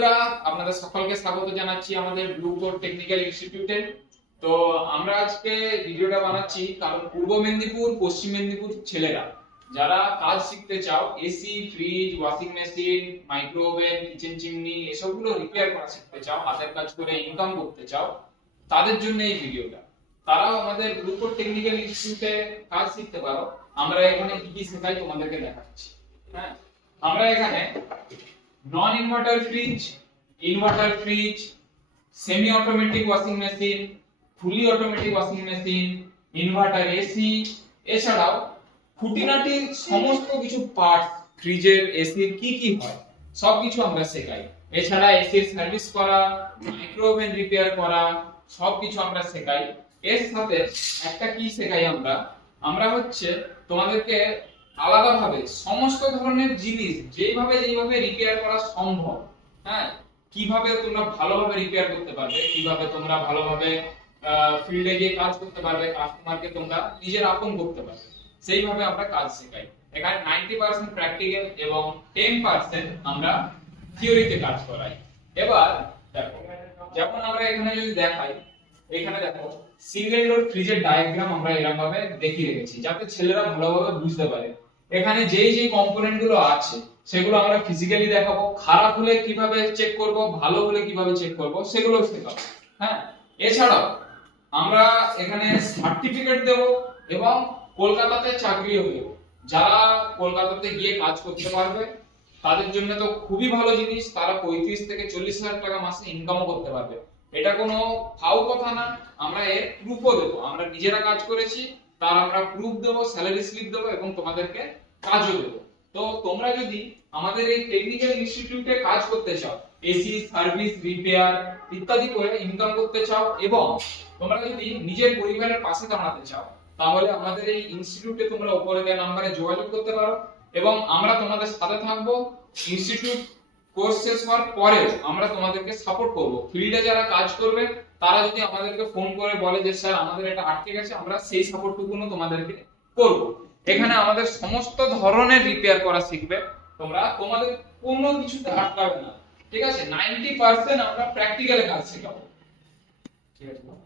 বন্ধুরা, আপনাদের সকলকে স্বাগত জানাচ্ছি আমাদের ব্লু কোড টেকনিক্যাল ইনস্টিটিউটে। তো আমরা আজকে ভিডিওটা বানাচ্ছি কারণ পূর্ব মেদিনীপুর, পশ্চিম মেদিনীপুর ছেলেরা যারা কাজ শিখতে চাও, AC, fridge, washing machine, micro oven, kitchen chimney এসবগুলো রিপেয়ার করা শিখতে চাও, হাতের কাজ করে ইনকাম করতে চাও, তাদের জন্য এই ভিডিওটা। তারাও আমাদের ব্লু কোড টেকনিক্যাল ইনস্টিটিউটে কাজ শিখতে পারো। আমরা এখানে কি কি শেখাই তোমাদেরকে দেখাচ্ছি। হ্যাঁ, আমরা এখানে non inverter fridge, inverter fridge, semi automatic washing machine, fully automatic washing machine, inverter AC, এছাড়াও খুঁটিনাটি সমস্ত কিছু পার্টস ফ্রিজের, এসির কি কি হয় সব কিছু আমরা শেখাই। এছাড়া এসির সার্ভিস করা, মাইক্রোওভেন রিপেয়ার করা সব কিছু আমরা শেখাই। এর সাথে একটা কি শেখাই আমরা, আমরা হচ্ছে তোমাদেরকে আলাদাভাবে সমস্ত ধরনের জিনিস যেভাবে রিপেয়ার করা সম্ভব, হ্যাঁ, কিভাবে তোমরা ভালোভাবে রিপেয়ার করতে পারবে, কিভাবে তোমরা ভালোভাবে ফিল্ডে গিয়ে কাজ করতে পারবে, কাস্টমারকে তোমরা নিজের আপন করতে পারবে, সেইভাবে আমরা কাজ শেখাই। এখানে 90% প্র্যাকটিক্যাল এবং 10% আমরা থিওরিতে কাজ করাই। এবার দেখো, যেমন আমরা এখানে যদি দেখাই, এখানে দেখো সিঙ্গেল ডোর ফ্রিজের ডায়াগ্রাম আমরা এরকম ভাবে দেখিয়ে রেখেছি যাতে ছেলেরা ভালোভাবে বুঝতে পারে। এখানে যেই কম্পোনেন্ট গুলো আছে সেগুলো আমরা ফিজিক্যালি দেখাবো, খারাপ হলে কিভাবে চেক করব, ভালো হলে কিভাবে চেক করব সেগুলো শেখাবো। হ্যাঁ, এছাড়াও আমরা এখানে সার্টিফিকেট দেব এবং কলকাতাতে চাকরিও দেব। যারা কলকাতাতে গিয়ে কাজ করতে পারবে তাদের জন্য তো খুবই ভালো জিনিস, তারা 35 থেকে 40 হাজার টাকা মাসে ইনকামও করতে পারবে। এটা কোনো ফাউ কথা না, আমরা এর প্রুফও দেবো। আমরা নিজেরা কাজ করেছি তার আমরা প্রুফ দেবো, স্যালারি স্লিপ দেবো এবং তোমাদেরকে কাজও দেবো। তো তোমরা যদি আমাদের এই টেকনিক্যাল ইনস্টিটিউটে কাজ করতে চাও, এসি সার্ভিস, রিপেয়ার ইত্যাদি করে ইনকাম করতে চাও এবং তোমরা যদি নিজের পরিবারের পাশে দাঁড়াতে চাও, তাহলে আমাদের এই ইনস্টিটিউটে তোমরা উপরে দেওয়া নম্বরে যোগাযোগ করতে পারো এবং আমরা তোমাদের সাথে থাকবো। ইনস্টিটিউট কোর্স শেষ হওয়ার পরেও আমরা তোমাদেরকে সাপোর্ট করব। ফিল্ডে যারা কাজ করবে তারা যদি আমাদেরকে ফোন করে বলে যে স্যার আমাদের এটা আটকে গেছে, আমরা সেই সাপোর্টটুকুনো তোমাদেরকে করব। এখানে আমাদের সমস্ত ধরনের রিপেয়ার করা শিখবে তোমরা, তোমাদের কোনো কিছুতে আটকাবে না। ঠিক আছে, 90% আমরা প্র্যাকটিক্যালে কাজ শেখাবো। ঠিক আছে।